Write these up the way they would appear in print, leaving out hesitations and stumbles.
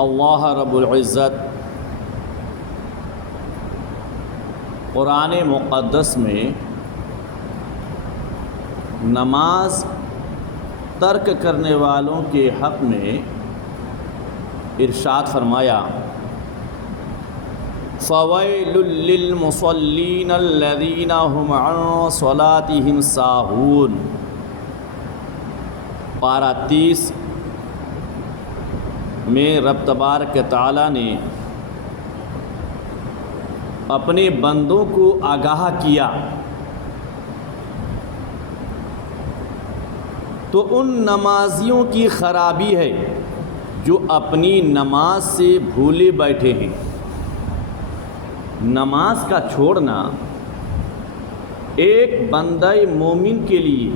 اللہ رب العزت قرآن مقدس میں نماز ترک کرنے والوں کے حق میں ارشاد فرمایا فَوَيْلٌ لِّلْمُصَلِّينَ الَّذِينَ هُمْ عَن صَلَاتِهِمْ سَاهُونَ پارہ 30 میں رب تبارک تعالیٰ نے اپنے بندوں کو آگاہ کیا تو ان نمازیوں کی خرابی ہے جو اپنی نماز سے بھولے بیٹھے ہیں۔ نماز کا چھوڑنا ایک بندہ مومن کے لیے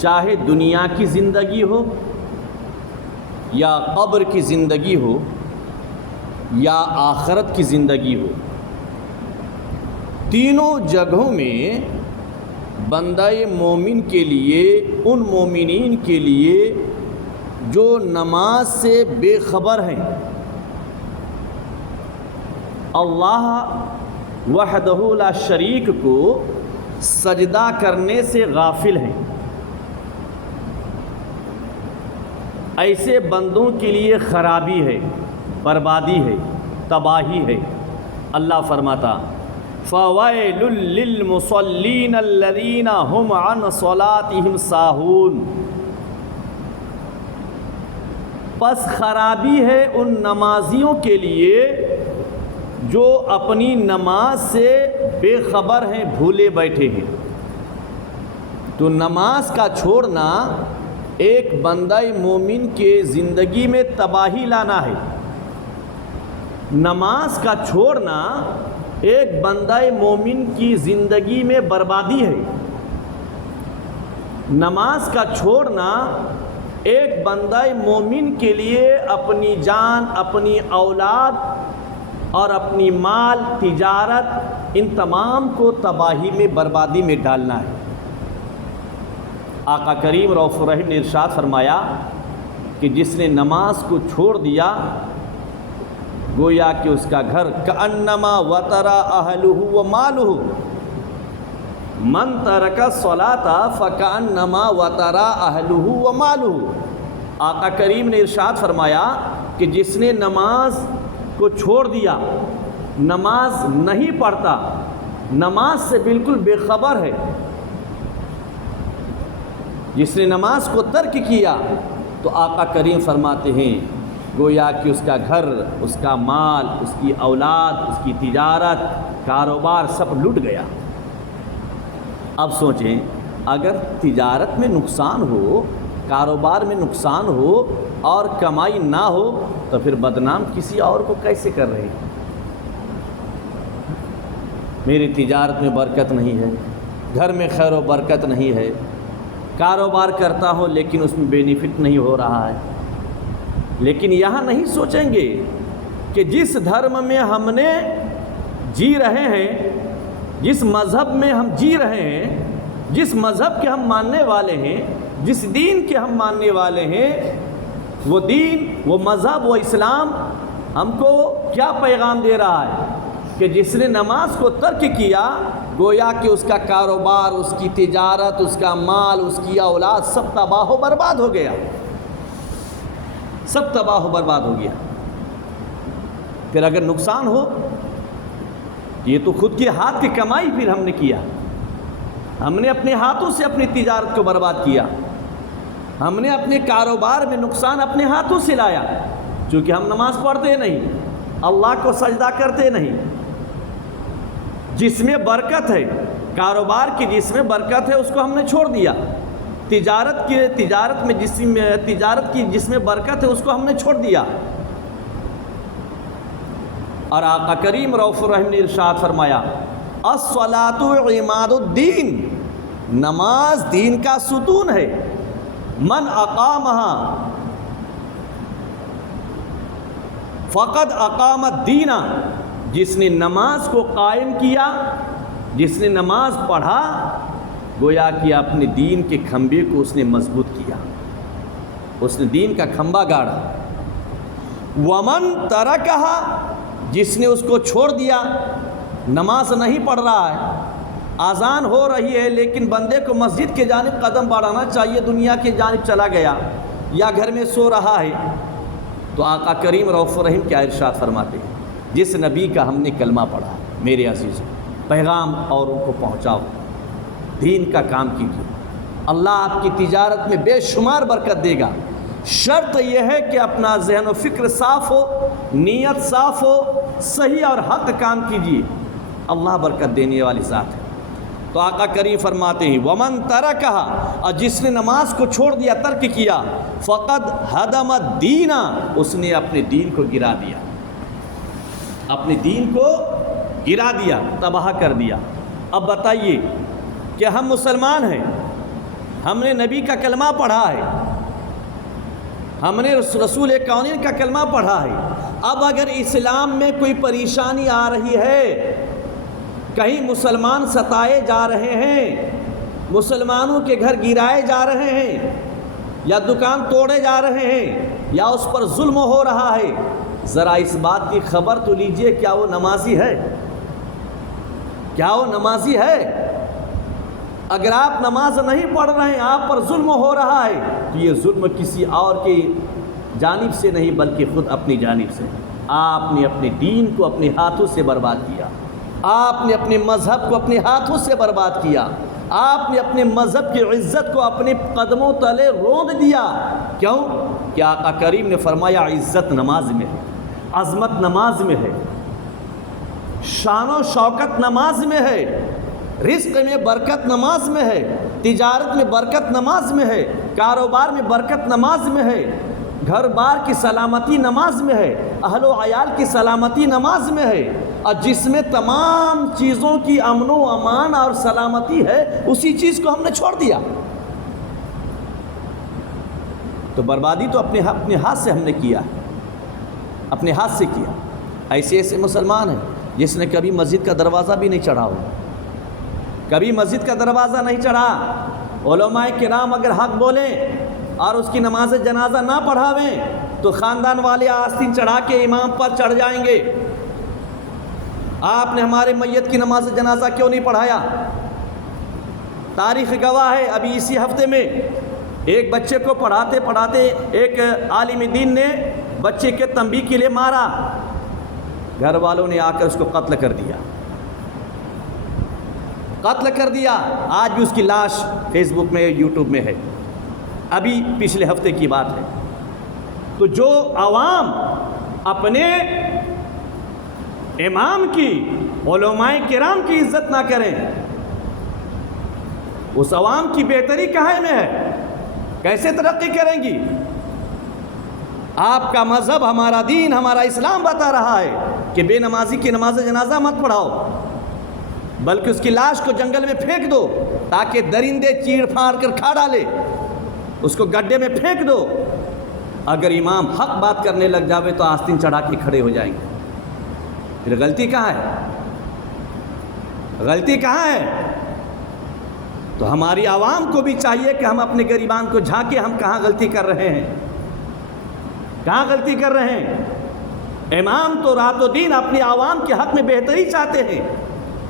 چاہے دنیا کی زندگی ہو یا قبر کی زندگی ہو یا آخرت کی زندگی ہو، تینوں جگہوں میں بندہ مومن کے لیے، ان مومنین کے لیے جو نماز سے بے خبر ہیں، اللہ وحدہ لا شریک کو سجدہ کرنے سے غافل ہیں، ایسے بندوں کے لیے خرابی ہے، بربادی ہے، تباہی ہے۔ اللہ فرماتا فَوَيْلٌ لِّلْمُصَلِّينَ الَّذِينَ هُمْ عَنْ صَلَاتِهِمْ سَاهُونَ، پس خرابی ہے ان نمازیوں کے لیے جو اپنی نماز سے بے خبر ہیں، بھولے بیٹھے ہیں۔ تو نماز کا چھوڑنا ایک بندہ مومن کے زندگی میں تباہی لانا ہے۔ نماز کا چھوڑنا ایک بندہ مومن کی زندگی میں بربادی ہے۔ نماز کا چھوڑنا ایک بندہ مومن کے لیے اپنی جان، اپنی اولاد اور اپنی مال، تجارت، ان تمام کو تباہی میں، بربادی میں ڈالنا ہے۔ آقا کریم رؤوف الرحیم نے ارشاد فرمایا کہ جس نے نماز کو چھوڑ دیا گویا کہ اس کا گھر کأنما وطر اہلہ ومالہ، من ترک الصلاۃ فکأنما وطر اہلہ ومالہ۔ آقا کریم نے ارشاد فرمایا کہ جس نے نماز کو چھوڑ دیا، نماز نہیں پڑھتا، نماز سے بالکل بے خبر ہے، جس نے نماز کو ترک کیا تو آقا کریم فرماتے ہیں گویا کہ اس کا گھر، اس کا مال، اس کی اولاد، اس کی تجارت، کاروبار سب لٹ گیا۔ اب سوچیں اگر تجارت میں نقصان ہو، کاروبار میں نقصان ہو اور کمائی نہ ہو تو پھر بدنام کسی اور کو کیسے کر رہے ہیں؟ میری تجارت میں برکت نہیں ہے، گھر میں خیر و برکت نہیں ہے، کاروبار کرتا ہوں لیکن اس میں بینیفٹ نہیں ہو رہا ہے۔ لیکن یہاں نہیں سوچیں گے کہ جس دھرم میں ہم نے جی رہے ہیں، جس مذہب میں ہم جی رہے ہیں، جس مذہب کے ہم ماننے والے ہیں، جس دین کے ہم ماننے والے ہیں، وہ دین، وہ مذہب، وہ اسلام ہم کو کیا پیغام دے رہا ہے کہ جس نے نماز کو ترک کیا گویا کہ اس کا کاروبار، اس کی تجارت، اس کا مال، اس کی اولاد سب تباہ و برباد ہو گیا، سب تباہ و برباد ہو گیا۔ پھر اگر نقصان ہو یہ تو خود کے ہاتھ کی کمائی پھر ہم نے کیا، ہم نے اپنے ہاتھوں سے اپنی تجارت کو برباد کیا، ہم نے اپنے کاروبار میں نقصان اپنے ہاتھوں سے لایا، چونکہ ہم نماز پڑھتے نہیں، اللہ کو سجدہ کرتے نہیں۔ جس میں برکت ہے، کاروبار کی جس میں برکت ہے اس کو ہم نے چھوڑ دیا، تجارت کی جس میں برکت ہے اس کو ہم نے چھوڑ دیا۔ اور آقا کریم رؤوف الرحیم نے ارشاد فرمایا الصلاۃ عماد الدین، نماز دین کا ستون ہے، من اقامہا فقد اقام الدین، جس نے نماز کو قائم کیا، جس نے نماز پڑھا گویا کہ اپنے دین کے کھمبے کو اس نے مضبوط کیا۔ اس نے دین کا کھمبا گاڑا۔ ومن ترکہا، جس نے اس کو چھوڑ دیا، نماز نہیں پڑھ رہا ہے، اذان ہو رہی ہے لیکن بندے کو مسجد کے جانب قدم بڑھانا چاہیے، دنیا کے جانب چلا گیا یا گھر میں سو رہا ہے، تو آقا کریم رؤوف الرحیم کیا ارشاد فرماتے ہیں؟ جس نبی کا ہم نے کلمہ پڑھا، میرے عزیزوں، پیغام اوروں کو پہنچاؤ، دین کا کام کیجیے، اللہ آپ کی تجارت میں بے شمار برکت دے گا۔ شرط یہ ہے کہ اپنا ذہن و فکر صاف ہو، نیت صاف ہو، صحیح اور حق کام کیجیے، اللہ برکت دینے والی ذات ہے۔ تو آقا کریم فرماتے ہیں ومن ترکہا، اور جس نے نماز کو چھوڑ دیا، ترک کیا، فقد ہدم الدین، اس نے اپنے دین کو گرا دیا، اپنے دین کو گرا دیا، تباہ کر دیا۔ اب بتائیے کہ ہم مسلمان ہیں، ہم نے نبی کا کلمہ پڑھا ہے، ہم نے رسول کونین کا کلمہ پڑھا ہے، اب اگر اسلام میں کوئی پریشانی آ رہی ہے، کہیں مسلمان ستائے جا رہے ہیں، مسلمانوں کے گھر گرائے جا رہے ہیں، یا دکان توڑے جا رہے ہیں، یا اس پر ظلم ہو رہا ہے، ذرا اس بات کی خبر تو لیجئے، کیا وہ نمازی ہے؟ کیا وہ نمازی ہے؟ اگر آپ نماز نہیں پڑھ رہے ہیں، آپ پر ظلم ہو رہا ہے، تو یہ ظلم کسی اور کی جانب سے نہیں بلکہ خود اپنی جانب سے۔ آپ نے اپنے دین کو اپنے ہاتھوں سے برباد کیا، آپ نے اپنے مذہب کو اپنے ہاتھوں سے برباد کیا، آپ نے اپنے مذہب کی عزت کو اپنے قدموں تلے روند دیا۔ کیوں؟ کہ آقا کریم نے فرمایا عزت نماز میں ہے، عظمت نماز میں ہے، شان و شوکت نماز میں ہے، رزق میں برکت نماز میں ہے، تجارت میں برکت نماز میں ہے، کاروبار میں برکت نماز میں ہے، گھر بار کی سلامتی نماز میں ہے، اہل و عیال کی سلامتی نماز میں ہے، اور جس میں تمام چیزوں کی امن و امان اور سلامتی ہے، اسی چیز کو ہم نے چھوڑ دیا۔ تو بربادی تو اپنے ہاتھ سے ہم نے کیا ہے، اپنے ہاتھ سے کیا۔ ایسے ایسے مسلمان ہیں جس نے کبھی مسجد کا دروازہ بھی نہیں چڑھا ہو، کبھی مسجد کا دروازہ نہیں چڑھا۔ علماء کرام اگر حق بولیں اور اس کی نماز جنازہ نہ پڑھاویں تو خاندان والے آستین چڑھا کے امام پر چڑھ جائیں گے، آپ نے ہمارے میت کی نماز جنازہ کیوں نہیں پڑھایا؟ تاریخ گواہ ہے، ابھی اسی ہفتے میں ایک بچے کو پڑھاتے پڑھاتے ایک عالم دین نے بچے کے تنبیہ کے لیے مارا، گھر والوں نے آ کر اس کو قتل کر دیا، قتل کر دیا۔ آج بھی اس کی لاش فیس بک میں یوٹیوب میں ہے، ابھی پچھلے ہفتے کی بات ہے۔ تو جو عوام اپنے امام کی، علماء کرام کی عزت نہ کریں، اس عوام کی بہتری کہاں میں ہے؟ کیسے ترقی کریں گی؟ آپ کا مذہب، ہمارا دین، ہمارا اسلام بتا رہا ہے کہ بے نمازی کی نماز جنازہ مت پڑھاؤ، بلکہ اس کی لاش کو جنگل میں پھینک دو تاکہ درندے چیڑ پھاڑ کر کھا ڈالے، اس کو گڈھے میں پھینک دو۔ اگر امام حق بات کرنے لگ جاوے تو آستین چڑھا کے کھڑے ہو جائیں گے۔ پھر غلطی کہاں ہے؟ غلطی کہاں ہے؟ تو ہماری عوام کو بھی چاہیے کہ ہم اپنے غریبان کو جھانکیں، ہم کہاں غلطی کر رہے ہیں، کہاں غلطی کر رہے ہیں۔ امام تو رات و دن اپنی عوام کے حق میں بہتری چاہتے ہیں،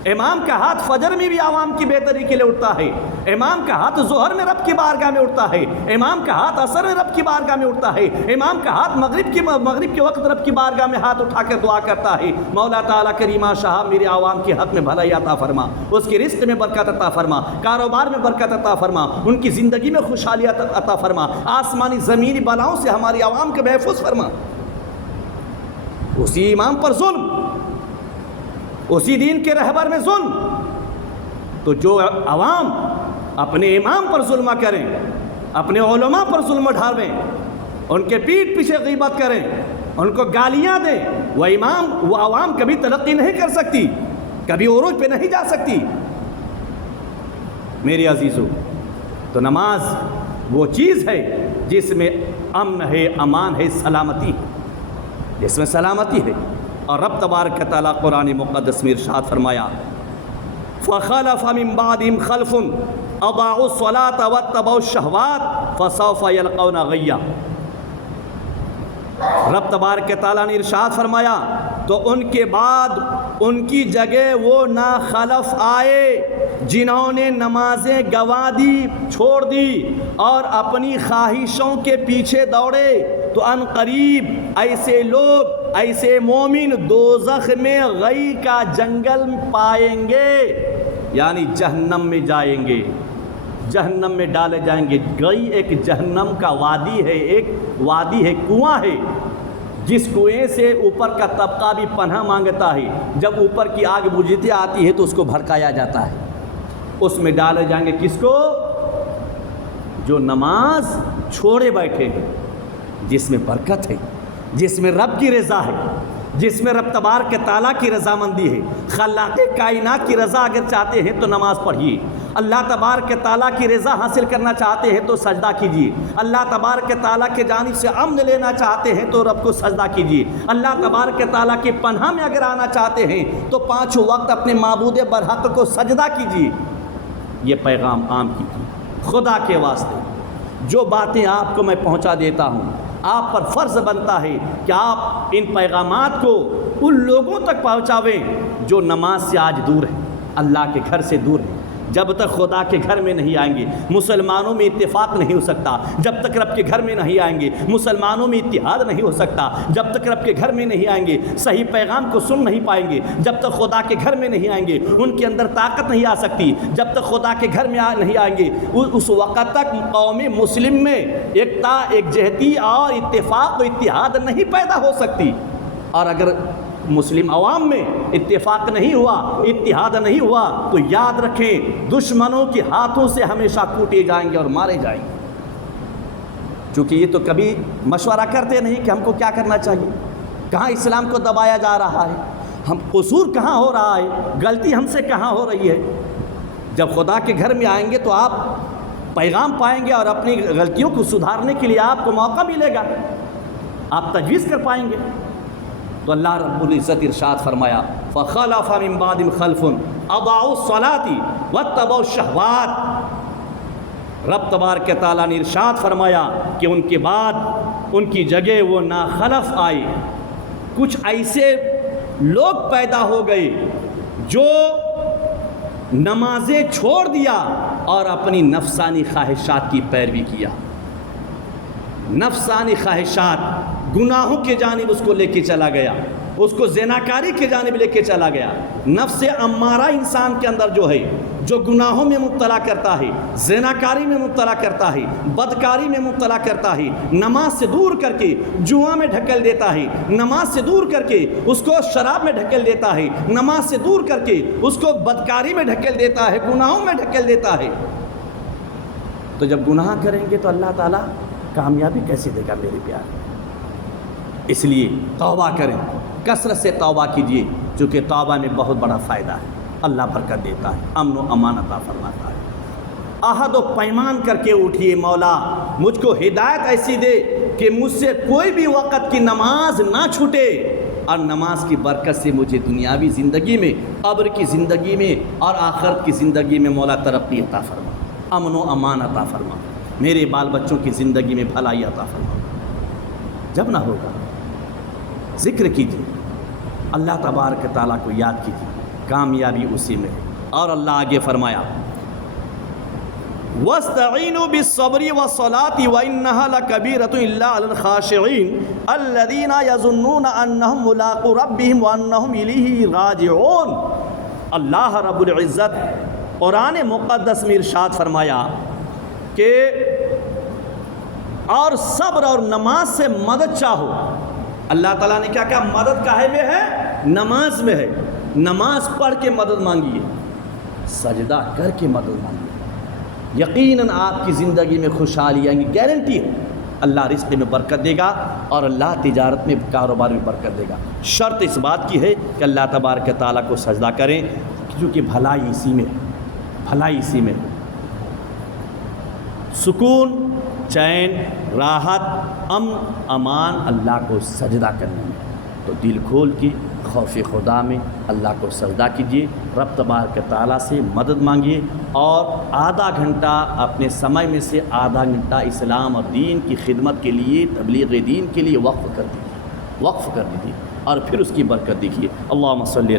امام کا ہاتھ فجر میں بھی عوام کی بہتری کے لیے اٹھتا ہے، امام کا ہاتھ ظہر میں رب کی بارگاہ میں اٹھتا ہے، امام کا ہاتھ عصر میں رب کی بارگاہ میں اٹھتا ہے، امام کا ہاتھ مغرب کے وقت رب کی بارگاہ میں ہاتھ اٹھا کر دعا کرتا ہے، مولا تعالیٰ کریمہ شاہ میرے عوام کے حق میں بھلائی عطا فرما، اس کے رزق میں برکت عطا فرما، کاروبار میں برکت عطا فرما، ان کی زندگی میں خوشحالی عطا فرما، آسمانی زمینی بلاؤں سے ہماری عوام کو محفوظ فرما۔ اسی امام پر ظلم، اسی دین کے رہبر میں ظلم، تو جو عوام اپنے امام پر ظلم کریں، اپنے علماء پر ظلم ڈھاویں، ان کے پیٹھ پیچھے غیبت کریں، ان کو گالیاں دیں، وہ عوام کبھی ترقی نہیں کر سکتی، کبھی عروج پہ نہیں جا سکتی۔ میرے عزیزو، تو نماز وہ چیز ہے جس میں امن ہے، امان ہے، سلامتی ہے، جس میں سلامتی ہے۔ اور رب تبارک تعالیٰ قرآن مقدس میں ارشاد فرمایا فَخَلَفَ مِن بَعْدِهِمْ خَلْفٌ أَضَاعُوا الصَّلَاةَ وَاتَّبَعُوا الشَّهَوَاتِ فَسَوْفَ يَلْقَوْنَ غَيًّا۔ رب تبارک تعالیٰ نے ارشاد فرمایا تو ان کے بعد ان کی جگہ وہ ناخلف آئے جنہوں نے نمازیں گوا دی، چھوڑ دی اور اپنی خواہشوں کے پیچھے دوڑے، تو ان قریب ایسے لوگ، ایسے مومن دوزخ میں غی کا جنگل پائیں گے، یعنی جہنم میں جائیں گے، جہنم میں ڈالے جائیں گے۔ غی ایک جہنم کا وادی ہے، ایک وادی ہے، کنواں ہے، جس کنویں سے اوپر کا طبقہ بھی پناہ مانگتا ہے۔ جب اوپر کی آگ بجھتی آتی ہے تو اس کو بھڑکایا جاتا ہے، اس میں ڈالے جائیں گے۔ کس کو؟ جو نماز چھوڑے بیٹھے ہیں، جس میں برکت ہے، جس میں رب کی رضا ہے، جس میں رب تبارک تعالیٰ کی رضامندی ہے۔ خلاق کائنات کی رضا اگر چاہتے ہیں تو نماز پڑھیے، اللہ تبارک تعالیٰ کی رضا حاصل کرنا چاہتے ہیں تو سجدہ کیجیے، اللہ تبارک تعالیٰ کے جانب سے امن لینا چاہتے ہیں تو رب کو سجدہ کیجیے، اللہ تبارک تعالیٰ کی پناہ میں اگر آنا چاہتے ہیں تو 5 وقت اپنے معبود برحق کو سجدہ کیجیے۔ یہ پیغام عام کیجیے خدا کے واسطے۔ جو باتیں آپ کو میں پہنچا دیتا ہوں، آپ پر فرض بنتا ہے کہ آپ ان پیغامات کو ان لوگوں تک پہنچاویں جو نماز سے آج دور ہیں، اللہ کے گھر سے دور ہیں۔ جب تک خدا کے گھر میں نہیں آئیں گے مسلمانوں میں اتفاق نہیں ہو سکتا، جب تک رب کے گھر میں نہیں آئیں گے مسلمانوں میں اتحاد نہیں ہو سکتا، جب تک رب کے گھر میں نہیں آئیں گے صحیح پیغام کو سن نہیں پائیں گے، جب تک خدا کے گھر میں نہیں آئیں گے ان کے اندر طاقت نہیں آ سکتی، جب تک خدا کے گھر میں نہیں آئیں گے اس وقت تک قوم مسلم میں ایکتا، ایک جہتی اور اتفاق و اتحاد نہیں پیدا ہو سکتی۔ اور اگر مسلم عوام میں اتفاق نہیں ہوا، اتحاد نہیں ہوا تو یاد رکھیں دشمنوں کے ہاتھوں سے ہمیشہ کوٹے جائیں گے اور مارے جائیں گے۔ چونکہ یہ تو کبھی مشورہ کرتے نہیں کہ ہم کو کیا کرنا چاہیے، کہاں اسلام کو دبایا جا رہا ہے، ہم قصور کہاں ہو رہا ہے، غلطی ہم سے کہاں ہو رہی ہے۔ جب خدا کے گھر میں آئیں گے تو آپ پیغام پائیں گے اور اپنی غلطیوں کو سدھارنے کے لیے آپ کو موقع ملے گا، آپ تجویز کر پائیں گے۔ تو اللہ رب العزت ارشاد فرمایا فَخَلَفَ مِن بَعْدِهِمْ خَلْفٌ أَضَاعُوا الصَّلَاةَ وَاتَّبَعُوا الشَّهَوَاتِ۔ رب تبارک تعالیٰ نے ارشاد فرمایا کہ ان کے بعد ان کی جگہ وہ ناخلف آئے، کچھ ایسے لوگ پیدا ہو گئے جو نمازیں چھوڑ دیا اور اپنی نفسانی خواہشات کی پیروی کیا۔ نفسانی خواہشات گناہوں کے جانب اس کو لے کے چلا گیا، اس کو زناکاری کے جانب لے کے چلا گیا۔ نفس امارہ انسان کے اندر جو ہے، جو گناہوں میں مبتلا کرتا ہے، زناکاری میں مبتلا کرتا ہے، بدکاری میں مبتلا کرتا ہے، نماز سے دور کر کے جوا میں ڈھکیل دیتا ہے، نماز سے دور کر کے اس کو شراب میں ڈھکیل دیتا ہے، نماز سے دور کر کے اس کو بدکاری میں ڈھکیل دیتا ہے، گناہوں میں ڈھکیل دیتا ہے۔ تو جب گناہ کریں گے تو اللہ تعالیٰ کامیابی کیسے دے گا میرے پیارے؟ اس لیے توبہ کریں، کثرت سے توبہ کیجیے، چونکہ توبہ میں بہت بڑا فائدہ ہے، اللہ برکت دیتا ہے، امن و امان عطا فرماتا ہے۔ عہد و پیمان کر کے اٹھیے، مولا مجھ کو ہدایت ایسی دے کہ مجھ سے کوئی بھی وقت کی نماز نہ چھوٹے، اور نماز کی برکت سے مجھے دنیاوی زندگی میں، قبر کی زندگی میں اور آخرت کی زندگی میں مولا ترقی عطا فرما، امن و امان عطا فرما، میرے بال بچوں کی زندگی میں بھلائی عطا فرما۔ جب نہ ہوگا ذکر کیجیے، اللہ تبارک تعالیٰ کو یاد کیجیے، کامیابی اسی میں ہے۔ اور اللہ آگے فرمایا وَاسْتَعِينُوا بِالصَّبْرِ وَالصَّلَاةِ وَإِنَّهَا لَكَبِيرَةٌ إِلَّا عَلَى الْخَاشِعِينَ الَّذِينَ يَظُنُّونَ أَنَّهُمْ مُلَاقُو رَبِّهِمْ وَأَنَّهُمْ إِلَيْهِ رَاجِعُونَ۔ اللہ رب العزت قرآن مقدس میں ارشاد فرمایا کہ اور صبر اور نماز سے مدد چاہو۔ اللہ تعالیٰ نے کیا کہا؟ مدد کاہے میں ہے؟ نماز میں ہے۔ نماز پڑھ کے مدد مانگیے، سجدہ کر کے مدد مانگیے، یقیناً آپ کی زندگی میں خوشحالی آئیں گی، گارنٹی ہے۔ اللہ رزق میں برکت دے گا اور اللہ تجارت میں، کاروبار میں برکت دے گا۔ شرط اس بات کی ہے کہ اللہ تبارک تعالیٰ کو سجدہ کریں، کیونکہ بھلائی اسی میں ہے، بھلائی اسی میں ہے۔ سکون، چین، راحت، امن، امان اللہ کو سجدہ کرنے میں۔ تو دل کھول کے خوف خدا میں اللہ کو سجدہ کیجیے، رب تبارک تعالیٰ سے مدد مانگیے، اور آدھا گھنٹہ اپنے سمے میں سے آدھا گھنٹہ اسلام اور دین کی خدمت کے لیے، تبلیغ دین کے لیے وقف کر دیجیے، اور پھر اس کی برکت دیکھیے۔ اللہم صلی اللہ